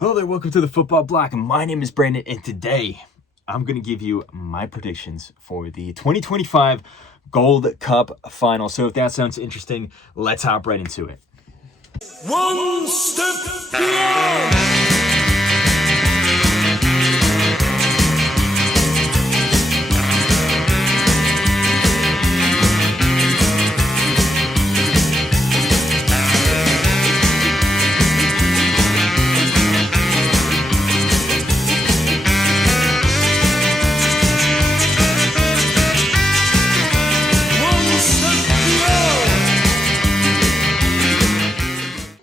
Hello there, welcome to the Football Bloc. My name is Brandon, and today I'm going to give you my predictions for the 2025 Gold Cup Final. So if that sounds interesting, let's hop right into it. One step beyond.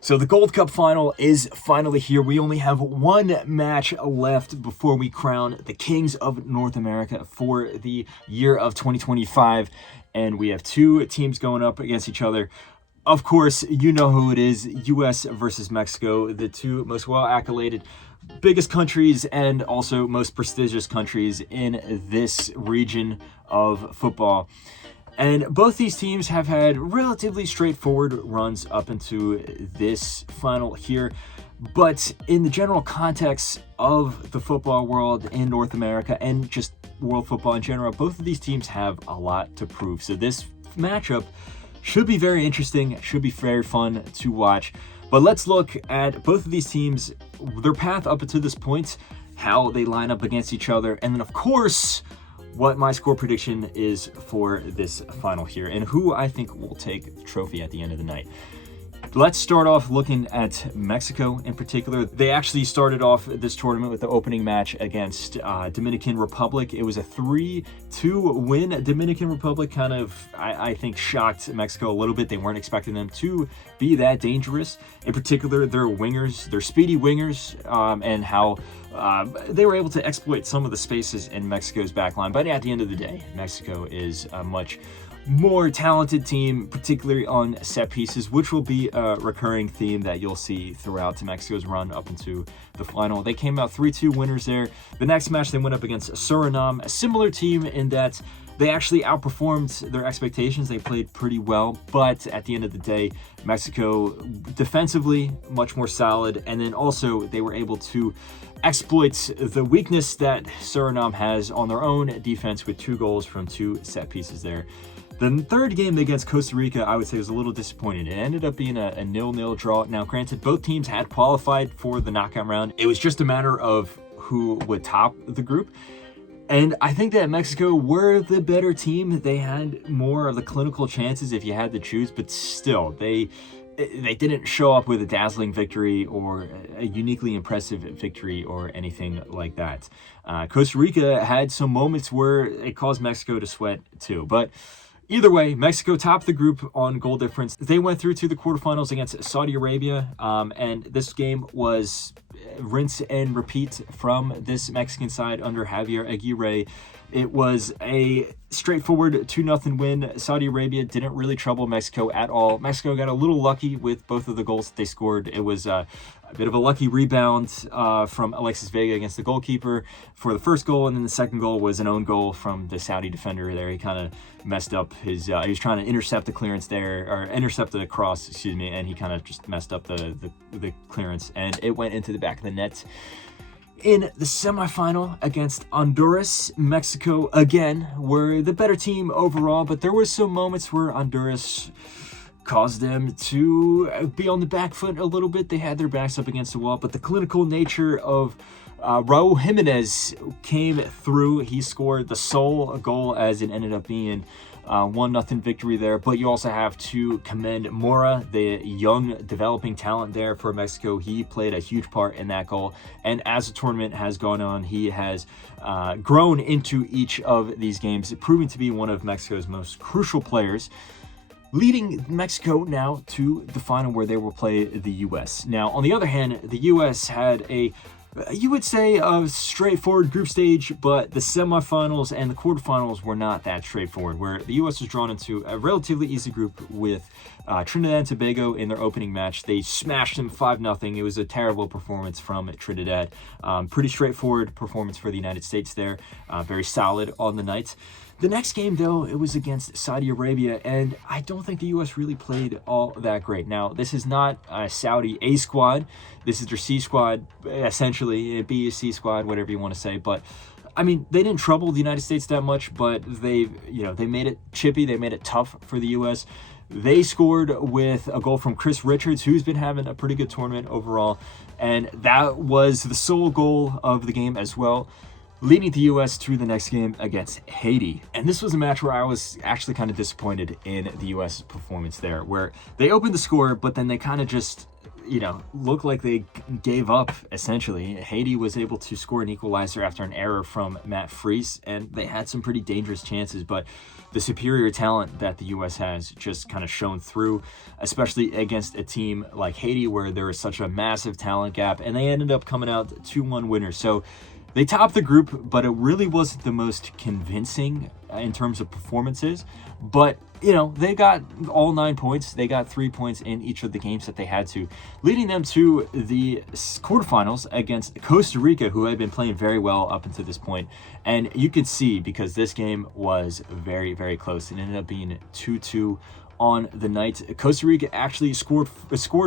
So the Gold Cup Final is finally here. We only have one match left before we crown the Kings of North America for the year of 2025. And we have two teams going up against each other. Of course, you know who it is, US versus Mexico, the two most well-accoladed, biggest countries and also most prestigious countries in this region of football. And both these teams have had relatively straightforward runs up into this final here. But in the general context of the football world in North America and just world football in general, both of these teams have a lot to prove. So this matchup should be very interesting, should be very fun to watch. But let's look at both of these teams, their path up to this point, how they line up against each other, and then of course, what my score prediction is for this final here and who I think will take the trophy at the end of the night. Let's start off looking at Mexico in particular. They actually started off this tournament with the opening match against Dominican Republic. It was a 3-2 win. Dominican Republic kind of, I think, shocked Mexico a little bit. They weren't expecting them to be that dangerous. In particular, their wingers, their speedy wingers, and how they were able to exploit some of the spaces in Mexico's backline. But at the end of the day, Mexico is a much more talented team, particularly on set pieces, which will be a recurring theme that you'll see throughout Mexico's run up into the final. They came out 3-2 winners there. The next match they went up against Suriname, a similar team in that they actually outperformed their expectations. They played pretty well, but at the end of the day, Mexico defensively much more solid, and then also they were able to exploit the weakness that Suriname has on their own defense with 2 goals from 2 set pieces there. The third game against Costa Rica, I would say, was a little disappointing. It ended up being a 0-0 draw. Now, granted, both teams had qualified for the knockout round. It was just a matter of who would top the group. And I think that Mexico were the better team. They had more of the clinical chances if you had to choose, but still, they didn't show up with a dazzling victory or a uniquely impressive victory or anything like that. Costa Rica had some moments where it caused Mexico to sweat too, but either way, Mexico topped the group on goal difference. They went through to the quarterfinals against Saudi Arabia, and this game was rinse and repeat from this Mexican side under Javier Aguirre. It was a straightforward 2-0 win. Saudi Arabia didn't really trouble Mexico at all. Mexico got a little lucky with both of the goals that they scored. It was a bit of a lucky rebound from Alexis Vega against the goalkeeper for the first goal, and then the second goal was an own goal from the Saudi defender there. He kind of messed up his, he was trying to intercept the clearance there, or intercept the cross, excuse me, and he kind of just messed up the clearance, and it went into the back of the net. In the semifinal against Honduras, Mexico, again, were the better team overall, but there were some moments where Honduras caused them to be on the back foot a little bit. They had their backs up against the wall, but the clinical nature of Raul Jimenez came through. He scored the sole goal, as it ended up being 1-0 victory there. But you also have to commend Mora, the young developing talent there for Mexico. He played a huge part in that goal, and as the tournament has gone on, he has grown into each of these games, proving to be one of Mexico's most crucial players, leading Mexico now to the final where they will play the US. Now, on the other hand, the US had you would say a straightforward group stage, but the semifinals and the quarterfinals were not that straightforward, where the U.S. was drawn into a relatively easy group with Trinidad and Tobago in their opening match. They smashed them 5-0. It was a terrible performance from Trinidad. Pretty straightforward performance for the United States there. Very solid on the night. The next game, though, it was against Saudi Arabia, and I don't think the U.S. really played all that great. Now, this is not a Saudi A squad. This is their C squad, essentially, a B, C squad, whatever you want to say. But, I mean, they didn't trouble the United States that much, but they made it chippy. They made it tough for the U.S. They scored with a goal from Chris Richards, who's been having a pretty good tournament overall, and that was the sole goal of the game as well, leading the U.S. to the next game against Haiti. And this was a match where I was actually kind of disappointed in the U.S. performance there, where they opened the score, but then they kind of just, looked like they gave up, essentially. Haiti was able to score an equalizer after an error from Matt Freese, and they had some pretty dangerous chances, but the superior talent that the U.S. has just kind of shown through, especially against a team like Haiti, where there is such a massive talent gap, and they ended up coming out 2-1 winners. So they topped the group, but it really wasn't the most convincing in terms of performances. But, they got all 9 points. They got 3 points in each of the games that they had to, leading them to the quarterfinals against Costa Rica, who had been playing very well up until this point. And you could see, because this game was very, very close. It ended up being 2-2 on the night. Costa Rica actually scored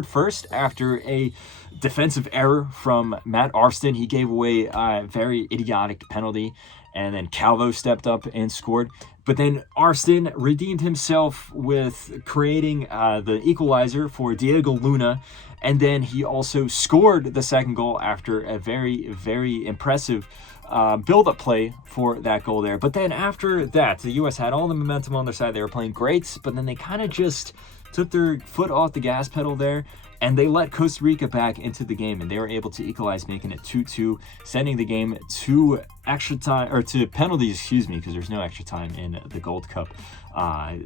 first after a defensive error from Matt Arston. He gave away a very idiotic penalty, and then Calvo stepped up and scored. But then Arston redeemed himself with creating the equalizer for Diego Luna, and then he also scored the second goal after a very, very impressive build-up play for that goal there. But then after that, the U.S. had all the momentum on their side. They were playing great, but then they kind of just took their foot off the gas pedal there, and they let Costa Rica back into the game, and they were able to equalize, making it 2-2, sending the game to extra time, or to penalties, because there's no extra time in the Gold Cup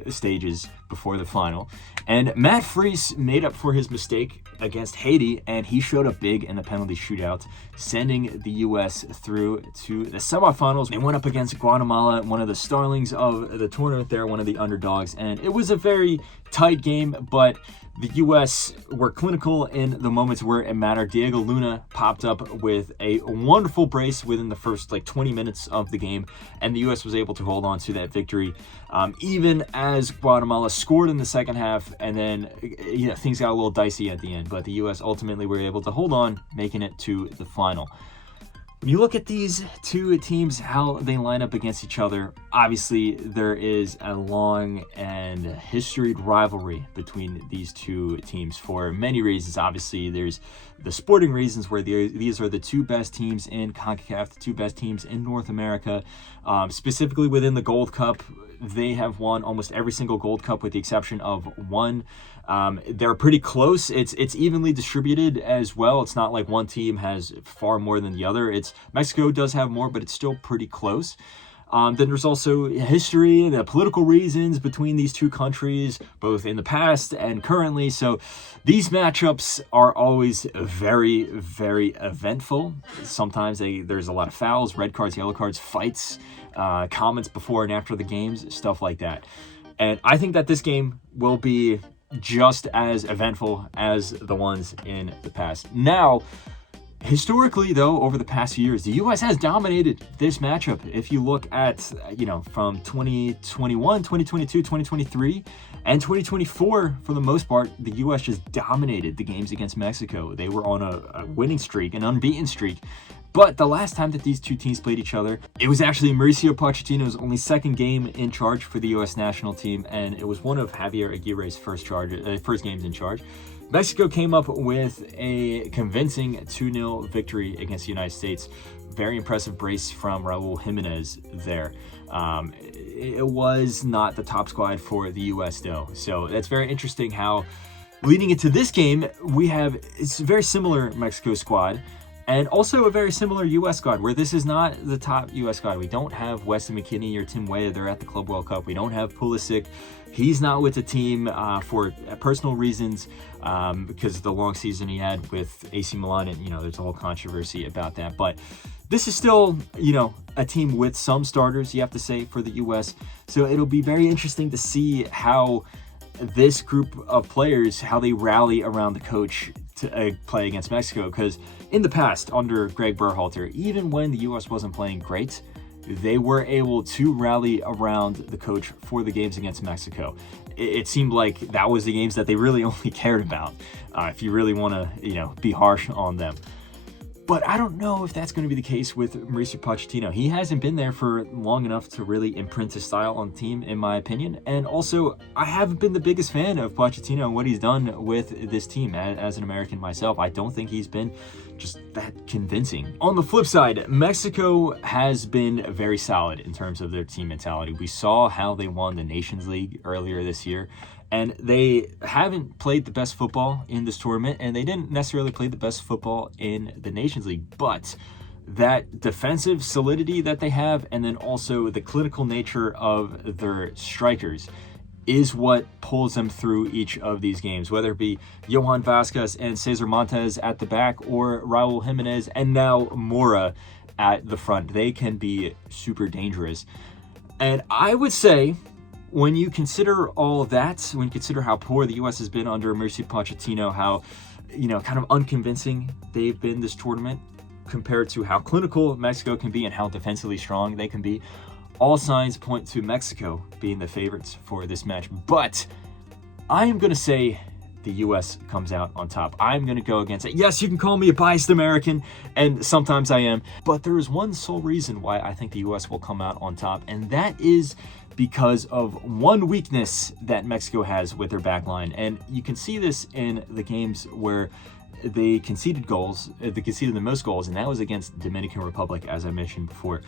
stages before the final. And Matt Freese made up for his mistake against Haiti, and he showed up big in the penalty shootout, sending the U.S. through to the semifinals. They went up against Guatemala, one of the starlings of the tournament there, one of the underdogs, and it was a very tight game, but the U.S. were clinical in the moments where it mattered. Diego Luna popped up with a wonderful brace within the first 20 minutes of the game, and the U.S. was able to hold on to that victory, even as Guatemala scored in the second half, and then things got a little dicey at the end, but the U.S. ultimately were able to hold on, making it to the final. When you look at these two teams, how they line up against each other, obviously there is a long and historied rivalry between these two teams for many reasons. Obviously, there's the sporting reasons where these are the two best teams in CONCACAF, the two best teams in North America. Specifically within the Gold Cup, they have won almost every single Gold Cup with the exception of one. They're pretty close. It's evenly distributed as well. It's not like one team has far more than the other. Mexico does have more, but it's still pretty close. Then there's also history and the political reasons between these two countries, both in the past and currently. So these matchups are always very, very eventful. Sometimes there's a lot of fouls, red cards, yellow cards, fights, comments before and after the games, stuff like that. And I think that this game will be just as eventful as the ones in the past. Now, historically, though, over the past few years, the U.S. has dominated this matchup. If you look at, from 2021, 2022, 2023, and 2024, for the most part, the U.S. just dominated the games against Mexico. They were on a winning streak, an unbeaten streak. But the last time that these two teams played each other, it was actually Mauricio Pochettino's only second game in charge for the U.S. national team, and it was one of Javier Aguirre's first games in charge. Mexico came up with a convincing 2-0 victory against the United States. Very impressive brace from Raul Jimenez there. It was not the top squad for the U.S. though, so that's very interesting how leading into this game, it's a very similar Mexico squad, and also a very similar U.S. squad, where this is not the top U.S. squad. We don't have Weston McKennie or Tim Weah. They're at the Club World Cup. We don't have Pulisic. He's not with the team for personal reasons because of the long season he had with AC Milan, and there's a whole controversy about that. But this is still, a team with some starters, you have to say, for the U.S. So it'll be very interesting to see how this group of players, how they rally around the coach to play against Mexico. Because in the past, under Greg Berhalter, even when the U.S. wasn't playing great, they were able to rally around the coach for the games against Mexico. It seemed like that was the games that they really only cared about, if you really want to, be harsh on them. But I don't know if that's going to be the case with Mauricio Pochettino. He hasn't been there for long enough to really imprint his style on the team, in my opinion. And also, I haven't been the biggest fan of Pochettino and what he's done with this team. As an American myself, I don't think he's been just that convincing. On the flip side, Mexico has been very solid in terms of their team mentality. We saw how they won the Nations League earlier this year. And they haven't played the best football in this tournament, and they didn't necessarily play the best football in the Nations League. But that defensive solidity that they have, and then also the clinical nature of their strikers, is what pulls them through each of these games, whether it be Johan Vasquez and Cesar Montes at the back, or Raul Jimenez and now Mora at the front. They can be super dangerous. And I would say, when you consider all of that, when you consider how poor the U.S. has been under Mauricio Pochettino, how, kind of unconvincing they've been this tournament compared to how clinical Mexico can be and how defensively strong they can be, all signs point to Mexico being the favorites for this match. But I am going to say the U.S. comes out on top. I'm going to go against it. Yes, you can call me a biased American, and sometimes I am, but there is one sole reason why I think the U.S. will come out on top, and that is because of one weakness that Mexico has with their back line. And you can see this in the games where they conceded goals, they conceded the most goals, and that was against Dominican Republic, as I mentioned before.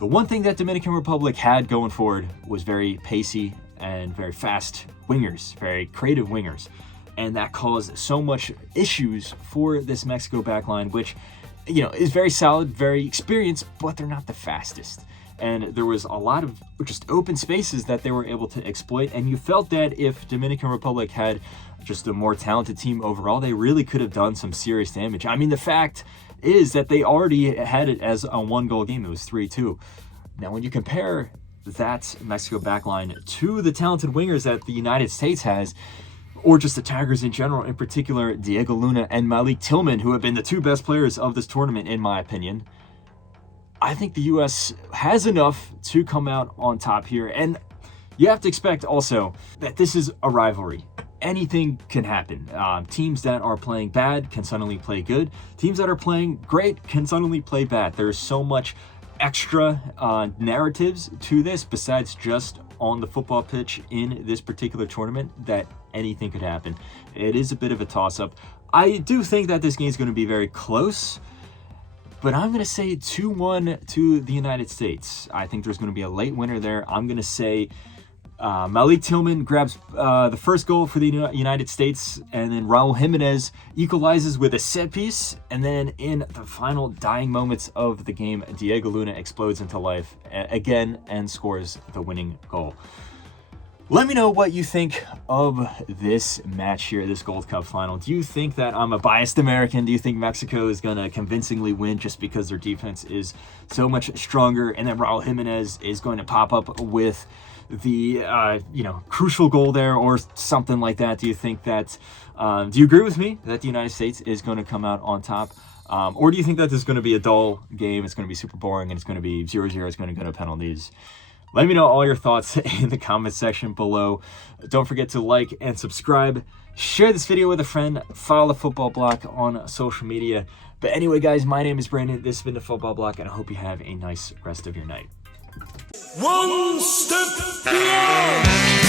The one thing that Dominican Republic had going forward was very pacey and very fast wingers, very creative wingers. And that caused so much issues for this Mexico backline, which, is very solid, very experienced, but they're not the fastest. And there was a lot of just open spaces that they were able to exploit. And you felt that if Dominican Republic had just a more talented team overall, they really could have done some serious damage. I mean, the fact is that they already had it as a 1-goal game. It was 3-2. Now, when you compare that Mexico backline to the talented wingers that the United States has, or just the Tigers in general, in particular Diego Luna and Malik Tillman, who have been the two best players of this tournament, in my opinion, I think the U.S. has enough to come out on top here. And you have to expect also that this is a rivalry. Anything can happen. Teams that are playing bad can suddenly play good. Teams that are playing great can suddenly play bad. There's so much extra narratives to this besides just on the football pitch in this particular tournament that anything could happen. It is a bit of a toss-up. I do think that this game is going to be very close, but I'm going to say 2-1 to the United States. I think there's going to be a late winner there. I'm going to say Malik Tillman grabs the first goal for the United States, and then Raul Jimenez equalizes with a set piece. And then in the final dying moments of the game, Diego Luna explodes into life again and scores the winning goal. Let me know what you think of this match here, this Gold Cup final. Do you think that I'm a biased American? Do you think Mexico is going to convincingly win just because their defense is so much stronger, and then Raul Jimenez is going to pop up with the crucial goal there or something like that? Do you think that do you agree with me that the United States is going to come out on top, or do you think that this is going to be a dull game? It's going to be super boring and it's going to be 0-0. It's going to go to penalties. Let me know all your thoughts in the comment section below. Don't forget to like and subscribe. Share this video with a friend. Follow the Football Bloc on social media. But anyway, guys, my name is Brandon. This has been the Football Bloc, and I hope you have a nice rest of your night. One step beyond.